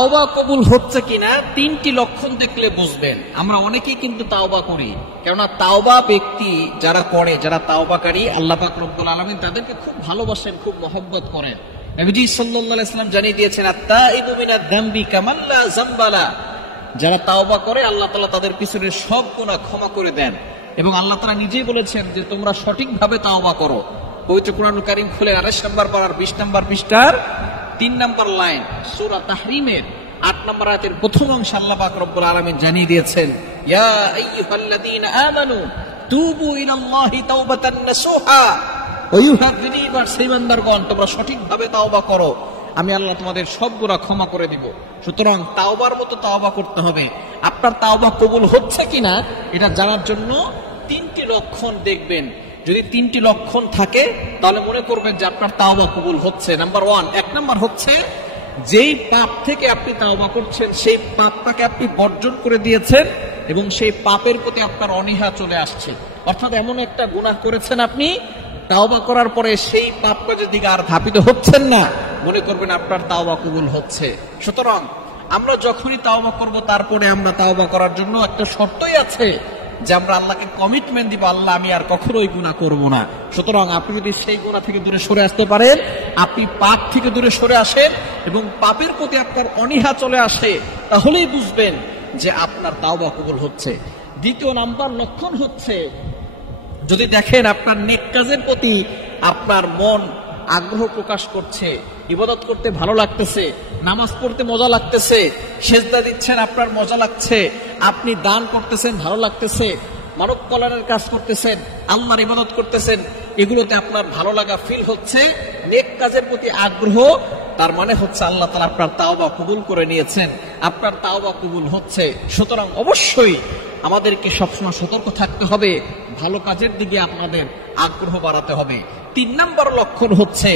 তাওবা কবুল হচ্ছে কিনা তিনটি লক্ষণ দেখলে বুঝবেন। আমরা অনেকেই কিন্তু তাওবা করি, কেননা তাওবা ব্যক্তি যারা করে, যারা তাওবাকারী, আল্লাহ পাক রব্বুল আলামিন তাদেরকে খুব ভালোবাসেন, খুব মহব্বত করেন। নবীজি সাল্লাল্লাহু আলাইহি ওয়াসাল্লাম জানিয়ে দিয়েছেন, আত-তাইবু মিনাদ যামবি কামান লা যামবা লা। যারা তাওবা করে আল্লাহ তাআলা তাদের পিছনের সব গুনাহ ক্ষমা করে দেন। এবং আল্লাহ তাআলা নিজেই বলেছেন যে তোমরা সঠিকভাবে তাওবা করো। পবিত্র কোরআনুল কারীম খুলে 28 নম্বর পারার 20 নম্বর পৃষ্ঠার 3 নম্বর লাইন, সূরা তাহরিমের 8 নম্বর আয়াতের প্রথম অংশে আল্লাহ পাক রব্বুল আলামিন জানিয়ে দিয়েছেন, ইয়া আইয়ুহাল্লাযীনা আমানু তুবু ইলাল্লাহি তাওবাতান নাসুহা ওয়া ইউহাযিবার ঈমানদারগণ, তোমরা সঠিকভাবে তাওবা করো, আমি আল্লাহ তোমাদের সব গুনাহ ক্ষমা করে দিব। সুতরাং তাওবার মতো তাওবা করতে হবে। আপনার তাওবা কবুল হচ্ছে কিনা এটা জানার জন্য তিনটি লক্ষণ দেখবেন। যদি তিনটি লক্ষণ থাকে তাহলে মনে করবেন যে আপনার তাওবা কবুল হচ্ছে। নাম্বার 1, 1 নম্বর হচ্ছে যেই পাপ থেকে আপনি তাওবা করছেন সেই পাপটাকে আপনি বর্জন করে দিয়েছেন এবং সেই পাপের প্রতি আপনার অনীহা চলে আসছে। অর্থাৎ এমন একটা গুনাহ করেছেন আপনি, তাওবা করার পরে সেই পাপ কাজের দিকে আর ধাবিত হচ্ছেন না, মনে করবেন আপনার তাওবা কবুল হচ্ছে। সুতরাং আমরা যখনই তাওবা করব তারপরে আমরা তাওবা করার জন্য একটা শর্তই আছে যে আমরা আল্লাহকে কমিটমেন্ট দিব, আল্লাহ আমি আর কখনোই গুনাহ করব না। সুতরাং আপনি যদি সেই গুনাহ থেকে দূরে সরে আসতে পারেন, আপনি পাপ থেকে দূরে সরে আসেন এবং পাপের প্রতি আপনার অনীহা চলে আসে, তাহলেই বুঝবেন যে আপনার তাওবা কবুল হচ্ছে। দ্বিতীয় নাম্বার লক্ষণ হচ্ছে যদি দেখেন আপনার নেক কাজের প্রতি আপনার মন আগ্রহ প্রকাশ করছে, ইবাদত করতে ভালো লাগতেছে, নামাজ পড়তে মজা লাগতেছে, সেজদা দিচ্ছেন আপনার মজা লাগছে, আপনি দান করতেছেন ভালো লাগতেছে, মানব কল্যাণের কাজ করতেছেন, আল্লাহর ইবাদত করতেছেন, এগুলোতে আপনার ভালো লাগা ফিল হচ্ছে, নেক কাজের প্রতি আগ্রহ, তার মানে হচ্ছে আল্লাহ তাআলা আপনার তাওবা কবুল করে নিয়েছেন, আপনার তাওবা কবুল হচ্ছে। সুতরাং অবশ্যই আমাদেরকে সবসময় সতর্ক থাকতে হবে, ভালো কাজের দিকে আপনাদের আগ্রহ বাড়াতে হবে। 3 নম্বর লক্ষণ হচ্ছে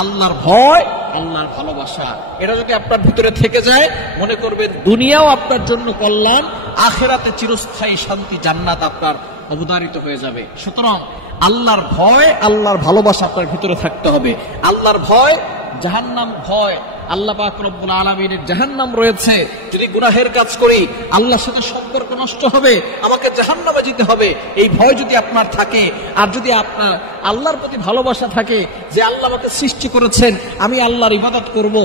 আল্লাহর ভয়, আল্লাহর ভালোবাসা। এটা যদি আপনার ভিতরে থেকে যায়, মনে করবেন দুনিয়াও আপনার জন্য কল্যাণ, আখিরাতে চিরস্থায়ী শান্তি, জান্নাত আপনার অবধারিত হয়ে যাবে। সুতরাং আল্লাহর ভয়, আল্লাহর ভালোবাসা আপনার ভিতরে থাকতে হবে। আল্লাহর ভয়, জাহান্নাম ভয়, আল্লাহ পাক রব্বুল আলামিনের জাহান্নাম রয়েছে, যদি গুনাহের কাজ করি আল্লাহর সাথে সম্পর্ক নষ্ট হবে, আমাকে জাহান্নামে যেতে হবে, এই ভয় যদি আপনার থাকে, আর যদি আপনার আল্লাহর প্রতি ভালোবাসা থাকে যে আল্লাহ আমাকে সৃষ্টি করেছেন, আমি আল্লাহর ইবাদত করব,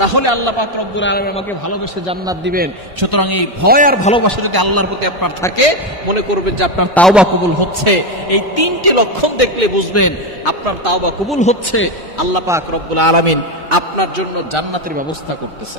তাহলে আল্লাহ পাক রব্বুল আলামিন আমাকে ভালোবেসে জান্নাত দিবেন। সুতরাং এই ভয় আর ভালোবাসা যদি আল্লাহর প্রতি আপনার থাকে, মনে করবেন যে আপনার তাওবা কবুল হচ্ছে। এই 3টি লক্ষণ দেখলে বুঝবেন আপনার তাওবা কবুল হচ্ছে, আল্লাহ পাক রব্বুল আলামিন আপনার জন্য জান্নাতের ব্যবস্থা করতেছে।